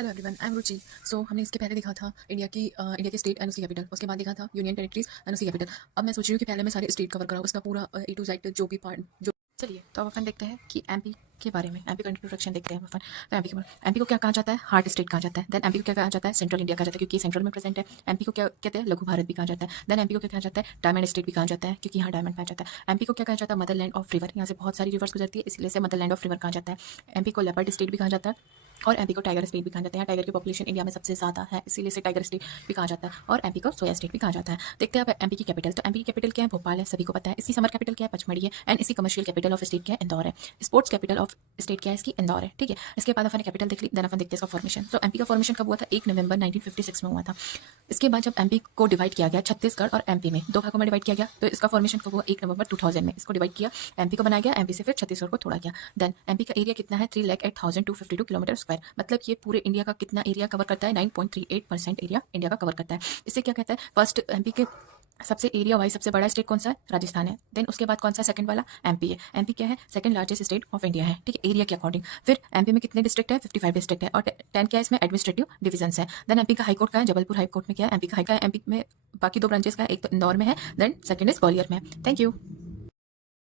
Hello everyone, I am रुचि। सो हमने इसके पहले देखा था इंडिया की स्टेट एंड उसकी कैपिटल, उसके बाद देखा था यूनियन टेरिटरीज एंड उसकी कैपिटल। अब मैं सोच रही हूँ कि पहले मैं सारे स्टेट कवर कराऊँ, उसका पूरा ए टू जेड जो भी पार्ट जो। चलिए तो अब अपन देखते हैं कि एमपी के बारे में, एमपी का इंट्रोडक्शन देखते हैं अपन। तो एमपी को क्या कहा जाता है? हार्ट स्टेट कहा जाता है। देन एमपी को क्या कहा जाता है? सेंट्रल इंडिया कहा जाता है क्योंकि सेंट्रल में प्रेजेंट है। एमपी को क्या कहते हैं? लघु भारत भी कहा जाता है। देन एमपी को क्या कहा जाता है? डायमंड स्टेट भी कहा जाता है क्योंकि यहाँ डायमंड पाया जाता है। एमपी को क्या कहा जाता है? मदरलैंड ऑफ रिवर, यहाँ से बहुत सारी रिवर्स गुजरती है इसलिए से मदरलैंड ऑफ रिवर कहा जाता है। एमपी को लेपर्ड स्टेट भी कहा जाता है और एमपी को टाइगर स्टेट भी कहा जाता है। टाइगर की पॉपुलेशन इंडिया में सबसे ज़्यादा है इसीलिए इसे टाइगर स्टेट भी कहा जाता है। और एमपी को सोया स्टेट भी कहा जाता है। देखते हैं अब एमपी की कैपिटल। तो एमपी की कैपिटल क्या है? भोपाल है, सभी को पता है। इसकी समर कैपिटल क्या है? पचमढ़ी है। एंड इसकी कमर्शियल कैपिटल ऑफ स्टेट क्या है? इंदौर है। स्पोर्ट्स कैपिटल ऑफ स्टेट क्या है? इसकी इंदौर है। ठीक है, इसके बाद अपन कैपिटल देख ली, देन अपन देखते हैं इसका फॉर्मेशन। तो एमपी का फॉर्मेशन कब हुआ था? 1 नवंबर 1956 में हुआ था। इसके बाद जब एमपी को डिवाइड किया गया छत्तीसगढ़ और एमपी में, दो भागों में डिवाइड किया गया, तो इसका फॉर्मेशन कब हुआ? 1 नवंबर 2000 में इसको डिवाइड किया, एमपी को बनाया गया, एमपी से फिर छत्तीसगढ़ को तोड़ा गया। देन एमपी का एरिया कितना है? 3,08,252 किलोमीटर स्क्वायर, मतलब ये पूरे इंडिया का कितना एरिया कवर करता है? 9.38% एरिया इंडिया का कवर करता है। इसे क्या कहता है? फर्स्ट एमपी के सबसे एरिया वाइज सबसे बड़ा स्टेट कौन सा है? राजस्थान है। देन उसके बाद कौन सा सेकंड वाला? एमपी है। एमपी क्या है? Second largest state of India है। ठीक है, एरिया के अकॉर्डिंग। फिर एमपी में कितने डिस्ट्रिक्ट है? 55 डिस्ट्रिक्ट है और 10 क्या है इसमें? एडमिनिस्ट्रेटिव डिविजन है। देन एमपी का हाईकोर्ट का है? जबलपुर हाईकोर्ट में क्या है? एमपी का हाई का है। एमपी में बाकी 2 ब्रांचेस का है, एक तो इंदौर में है, देन सेकंड इज ग्वालियर में। Thank you.